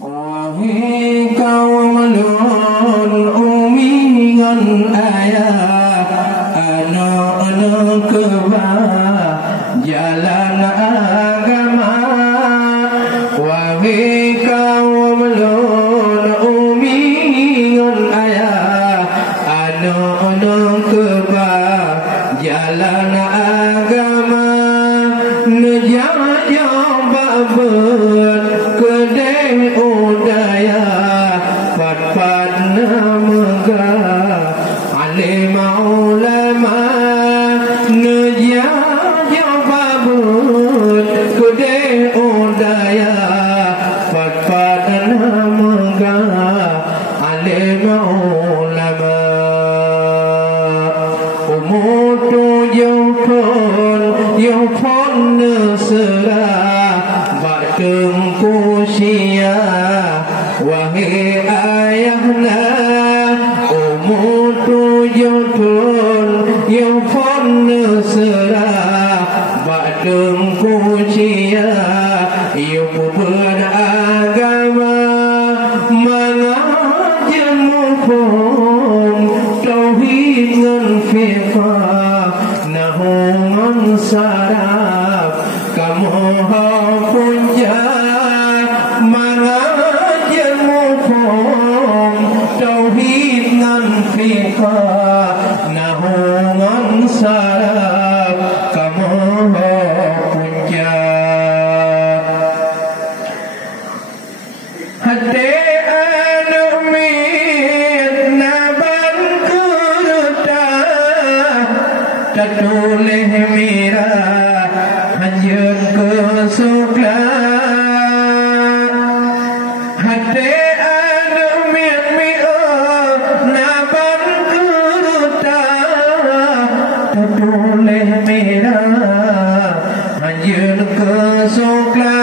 Wahai kaum lun umi ngan ayah anak-anak kebah jalan agama. Wahai kaum lun umi ngan ayah anak-anak kebah jalan agama. Nejak babet kedai udaya pat-pat namagah alim ulama. Nejak babet kedai udaya pat-pat namagah alim ulama. Umur 7 tahun yang pun serah Tengku sia. Wahai ayahna umur 7 tahun yang pun serah tengku sia. Ibu beragama mengajar mumpung tauhid dan fiqah nahuman saraf kamu punya mengajar mumpung tauhid dan fiqah nahuman saraf kamu punya. Hati anak mit naban kurta tertulis mirah hanjur ke sukla. Hati anak mit naban kurta tertulis mirah hanjur ke sukla.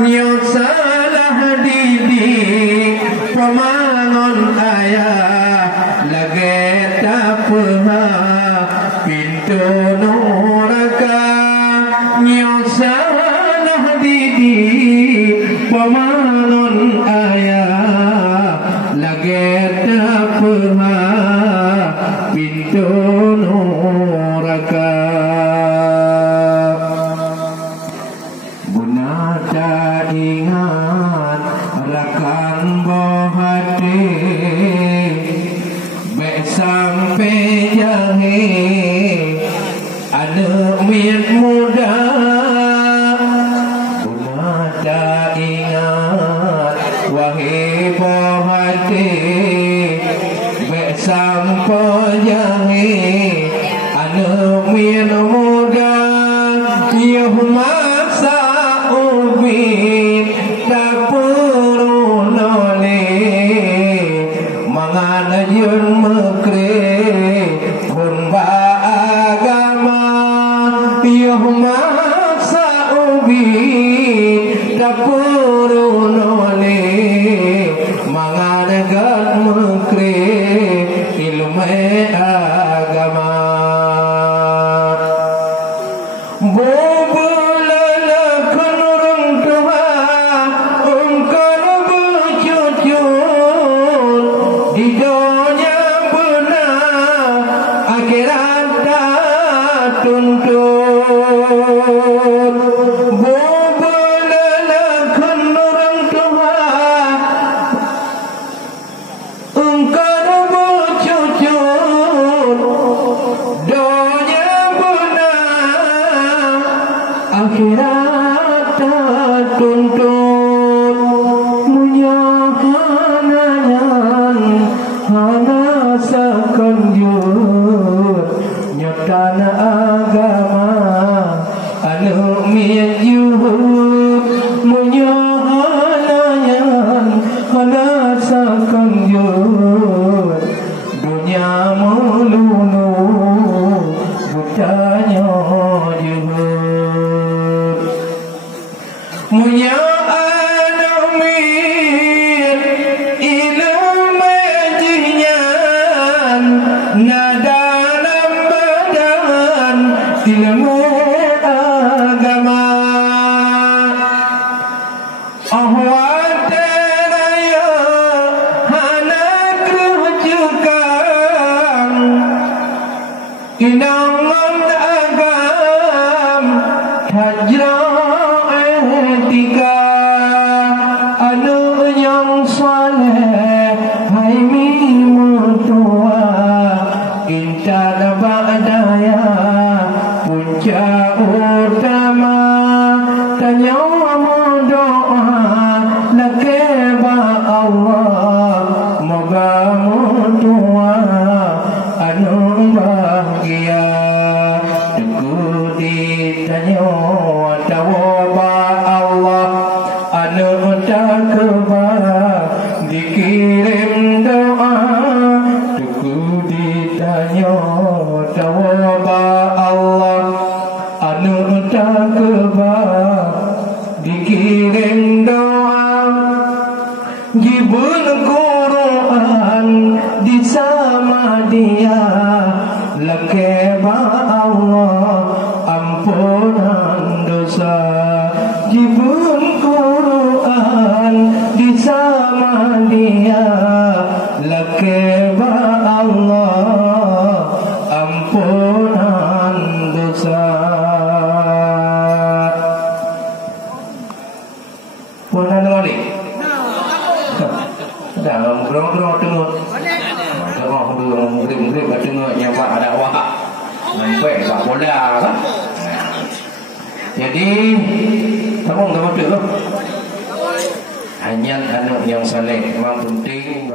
Nyok salah didik pemangon ayah lagi tak pernah pintu neraka. Nyok salah didik pemangon ayah lagi tak pernah pintu neraka. Guna tak ingat rakan bohati baik sampai jahe anak mit muda. Guna tak ingat wahai bohati baik sampai jahe anak mit muda. Yahumasa ubin tak perlu noleh menganajun mekre pun agama. Yahumasa ubin tak perlu noleh menganajun mekre ilmu agama. Akhirat tuntun munyahanayan hana sakanjur nyatana agama anu mijuhud munyahanayan hana sakanjur dunia mulunu butanya juhud. Munya anak mit ilmu jinyan nada dalam badan ilmu agama ahwat tanya doa lakeba Allah moga mutua anu bahagia teku ditanya tawaba Allah anu takba dikirim doa teku ditanya tawaba Allah anu takba dikirim doa jibun Quran di sama dia lakeba Allah ampunan dosa jibun Quran di sama dia lakeba Allah ampunan dosa. Punan lagi. Dalam gerong-gerong tengok. Tengok gerong-gerong tengok nyawa ada awak. Nampak tak bola kan? Jadi, kamu enggak betul. Hanya anak yang saleh memang penting